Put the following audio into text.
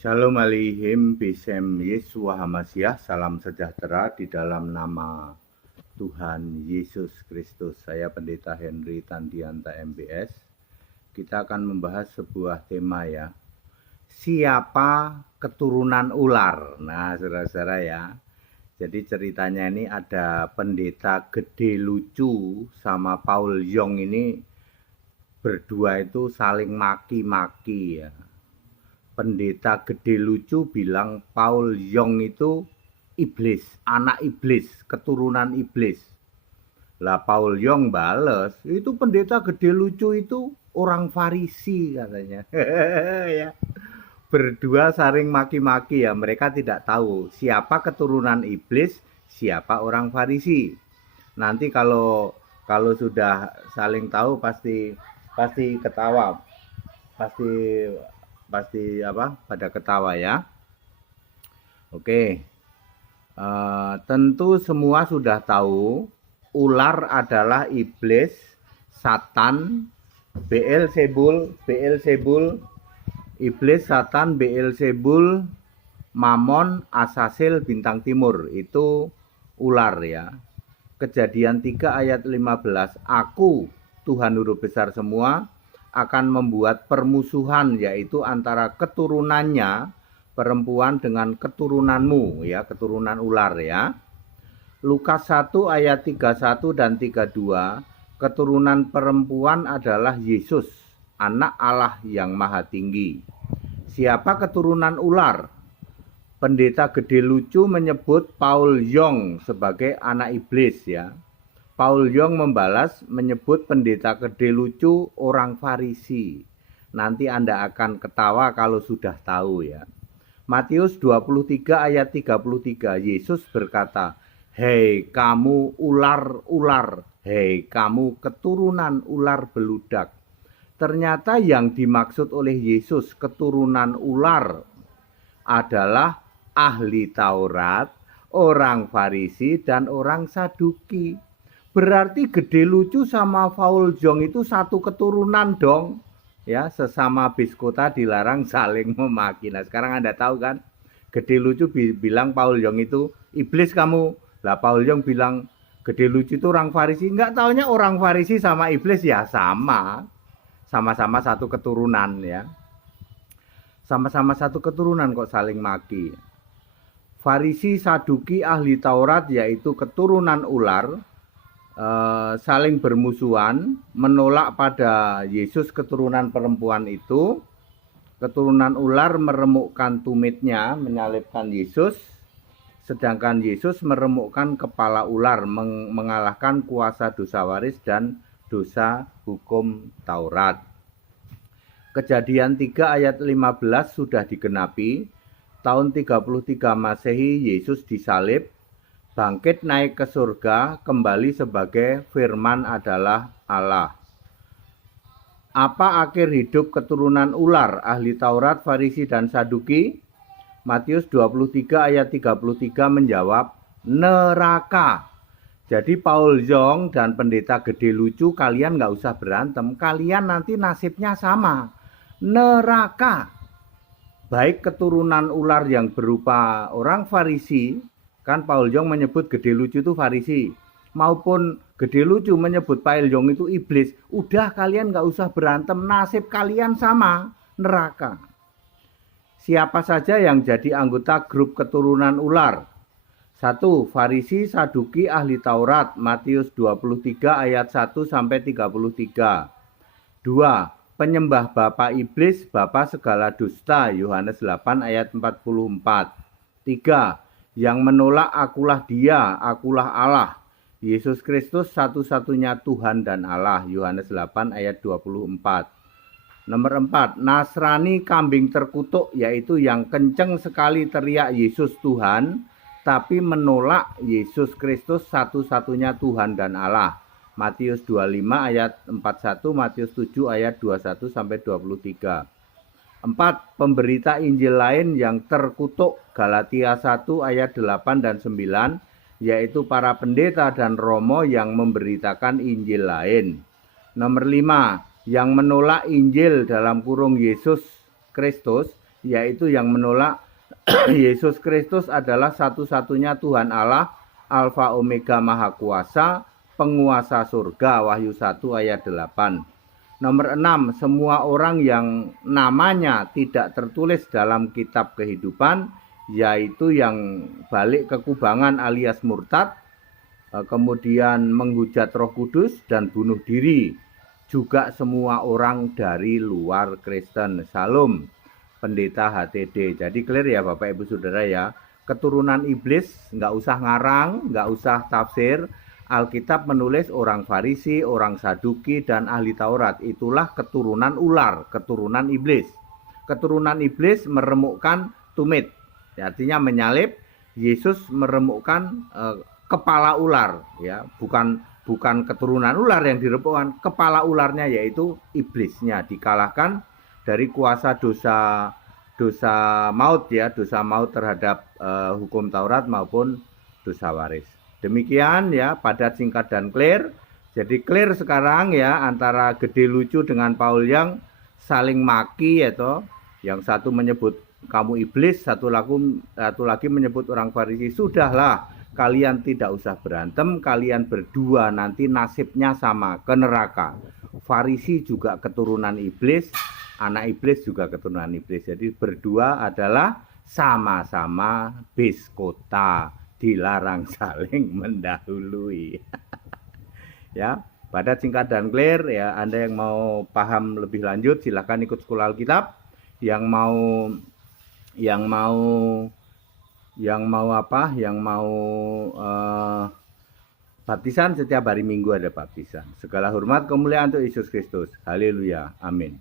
Shalom Aleichem Besem Yeshua HaMashiach. Salam sejahtera di dalam nama Tuhan Yesus Kristus. Saya Pendeta Henry Tandianta MBS. Kita akan membahas sebuah tema ya. Siapa keturunan ular? Nah, saudara-saudara ya. Jadi ceritanya ini ada pendeta gede lucu sama Paul Yong ini berdua itu saling maki-maki ya. Pendeta gede lucu bilang Paul Yong itu iblis, anak iblis, keturunan iblis. Lah Paul Yong bales, itu pendeta gede lucu itu orang Farisi katanya. Ya. Berdua saling maki-maki ya, mereka tidak tahu siapa keturunan iblis, siapa orang Farisi. Nanti kalau sudah saling tahu pasti ketawa. Pasti pada ketawa ya. Oke. Tentu semua sudah tahu ular adalah iblis, Satan, Beelzebul, iblis, Satan, Beelzebul, Mamon, Asasil, bintang timur. Itu ular ya. Kejadian 3 ayat 15. Aku, Tuhan huruf besar semua, akan membuat permusuhan, yaitu antara keturunannya perempuan dengan keturunanmu ya, keturunan ular ya. Lukas 1 ayat 31 dan 32, keturunan perempuan adalah Yesus, anak Allah yang maha tinggi. Siapa keturunan ular? Pendeta gede lucu menyebut Paul Yong sebagai anak iblis ya. Paul Yong membalas menyebut pendeta gede lucu orang Farisi. Nanti Anda akan ketawa kalau sudah tahu ya. Matius 23 ayat 33, Yesus berkata, "Hei kamu ular-ular, hei kamu keturunan ular beludak." Ternyata yang dimaksud oleh Yesus keturunan ular adalah ahli Taurat, orang Farisi, dan orang Saduki. Berarti gede lucu sama Paul Yong itu satu keturunan dong. Ya, sesama biskota dilarang saling memaki. Nah, sekarang Anda tahu kan? Gede lucu bilang Paul Yong itu iblis kamu. Lah Paul Yong bilang gede lucu itu orang Farisi. Enggak taunya orang Farisi sama iblis ya sama. Sama-sama satu keturunan ya. Sama-sama satu keturunan kok saling maki. Farisi, Saduki, ahli Taurat yaitu keturunan ular, saling bermusuhan, menolak pada Yesus keturunan perempuan itu. Keturunan ular meremukkan tumitnya, menyalibkan Yesus, sedangkan Yesus meremukkan kepala ular, mengalahkan kuasa dosa waris dan dosa hukum Taurat. Kejadian 3 ayat 15 sudah digenapi. Tahun 33 Masehi Yesus disalib, bangkit naik ke surga, kembali sebagai firman adalah Allah. Apa akhir hidup keturunan ular, ahli Taurat, Farisi, dan Saduki? Matius 23 ayat 33 menjawab, neraka. Jadi Paul Yong dan pendeta gede lucu, kalian nggak usah berantem, kalian nanti nasibnya sama, neraka. Baik keturunan ular yang berupa orang Farisi, kan Paul Yong menyebut gede lucu itu Farisi, maupun gede lucu menyebut Paul Yong itu iblis. Udah kalian gak usah berantem, nasib kalian sama, neraka. Siapa saja yang jadi anggota grup keturunan ular? 1. Farisi, Saduki, ahli Taurat, Matius 23 ayat 1 sampai 33. 2. Penyembah bapa iblis, bapa segala dusta, Yohanes 8 ayat 44. 3. Yang menolak akulah dia, akulah Allah, Yesus Kristus satu-satunya Tuhan dan Allah, Yohanes 8 ayat 24. Nomor 4, Nasrani kambing terkutuk, yaitu yang kenceng sekali teriak Yesus Tuhan, tapi menolak Yesus Kristus satu-satunya Tuhan dan Allah, Matius 25 ayat 41, Matius 7 ayat 21 sampai 23. 4. Pemberita Injil lain yang terkutuk, Galatia 1 ayat 8 dan 9, yaitu para pendeta dan romo yang memberitakan Injil lain. Nomor 5. Yang menolak Injil dalam kurung Yesus Kristus, yaitu yang menolak Yesus Kristus adalah satu-satunya Tuhan Allah, Alfa Omega Maha Kuasa, penguasa surga, Wahyu 1 ayat 8. Nomor 6, semua orang yang namanya tidak tertulis dalam kitab kehidupan, yaitu yang balik ke kubangan alias murtad, kemudian menghujat Roh Kudus dan bunuh diri. Juga semua orang dari luar Kristen. Salam, Pendeta HTD. Jadi clear ya Bapak Ibu Saudara ya. Keturunan iblis, nggak usah ngarang, nggak usah tafsir. Alkitab menulis orang Farisi, orang Saduki, dan ahli Taurat. Itulah keturunan ular, keturunan iblis. Keturunan iblis meremukkan tumit, artinya menyalib. Yesus meremukkan kepala ular, ya, bukan keturunan ular yang diremukkan, kepala ularnya yaitu iblisnya dikalahkan dari kuasa dosa maut, ya, dosa maut terhadap hukum Taurat maupun dosa waris. Demikian ya, padat, singkat, dan clear. Jadi clear sekarang ya, antara Gede Lucu dengan Paul yang saling maki, ya toh. Yang satu menyebut kamu iblis, satu lagi menyebut orang Farisi. Sudahlah, kalian tidak usah berantem, kalian berdua nanti nasibnya sama, ke neraka. Farisi juga keturunan iblis, anak iblis juga keturunan iblis. Jadi berdua adalah sama-sama bis kota, dilarang saling mendahului. Ya, padat, singkat, dan clear ya. Anda yang mau paham lebih lanjut silahkan ikut sekolah Alkitab. Yang mau baptisan, setiap hari Minggu ada baptisan. Segala hormat kemuliaan untuk Yesus Kristus. Haleluya. Amin.